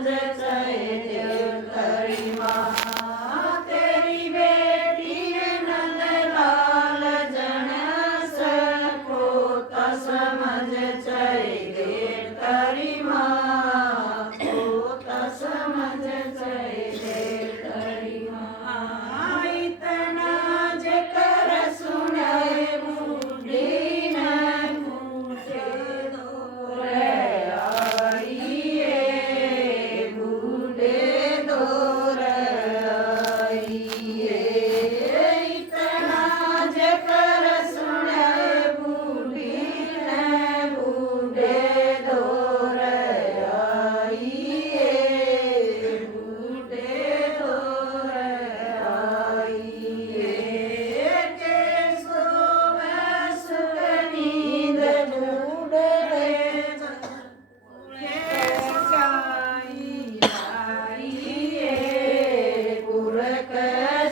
समझ चैत्य तरी माँ तेरी बेटी नंदलाल जन सको त समझ चैत्य तरी माँ को त समझ चैत्य तरी माँ इतना जेकर सुनाए बूढ़ी न फूटे दो रे आइए बूढ़े दो रे आइए इतना जेकर सुनाए बूढ़ी न बूढ़े दो रे आइए बूढ़े दो रे आइए के सोवे सुख नींद बूढ़े पुरक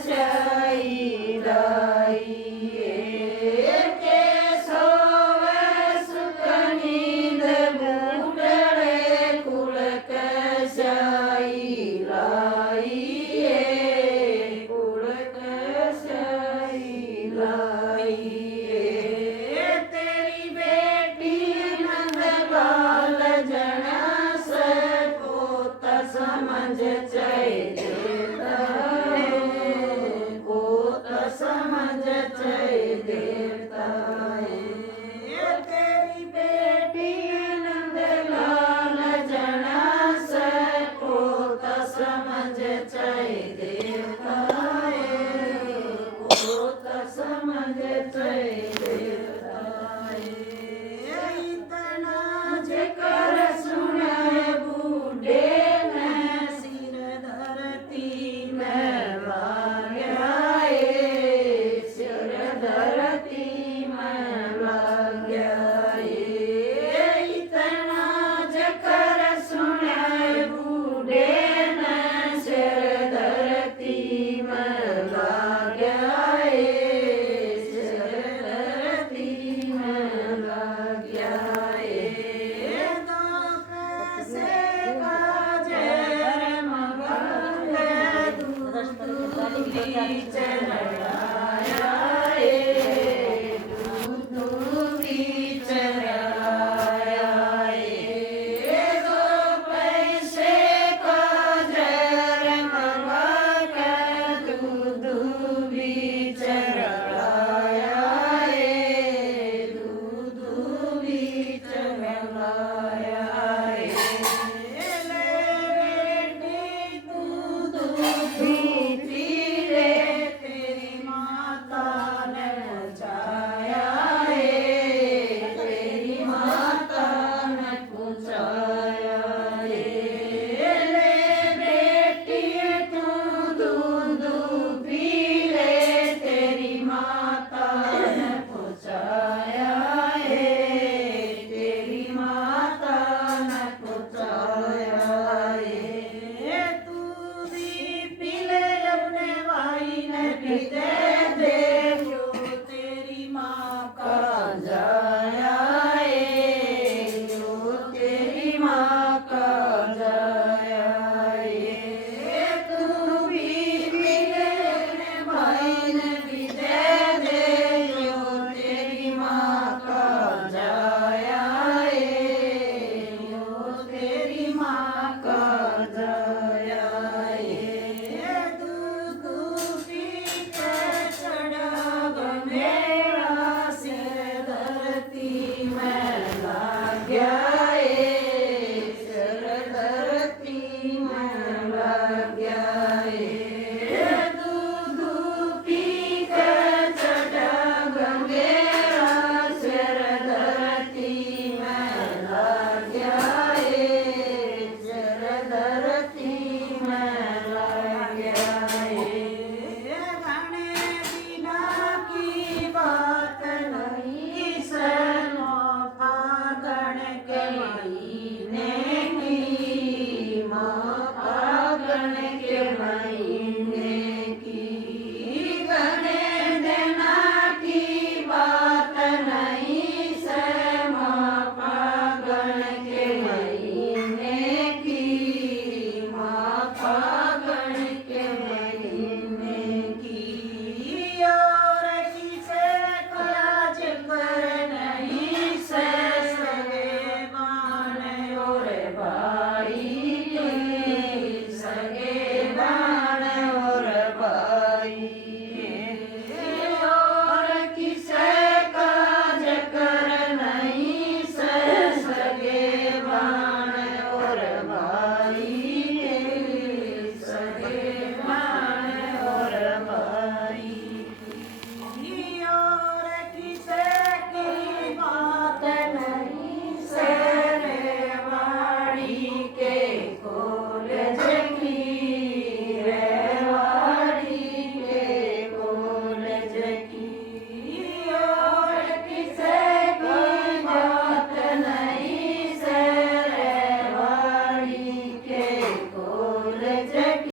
शाही लाइए के सोवे सुख नींद बूढ़े कुलक शाही लाइए कुलक शाही लाइए तेरी बेटी नंदलाल जन सको त समझ चैत्य को त समझ चैत्य तेरी बेटी नंदलाल जन सको त समझ चैत्य को त समझ चैत्य इतना जेकर सुनाए बूढ़े न सिर धरती में लाग्याए सिर धरती में लाग्याए इतना जेकर सुनाए बूढ़े न सिर धरती में लाग्याए सिर धरती में लाग्याए दुख से काजे मगन दूरी चरण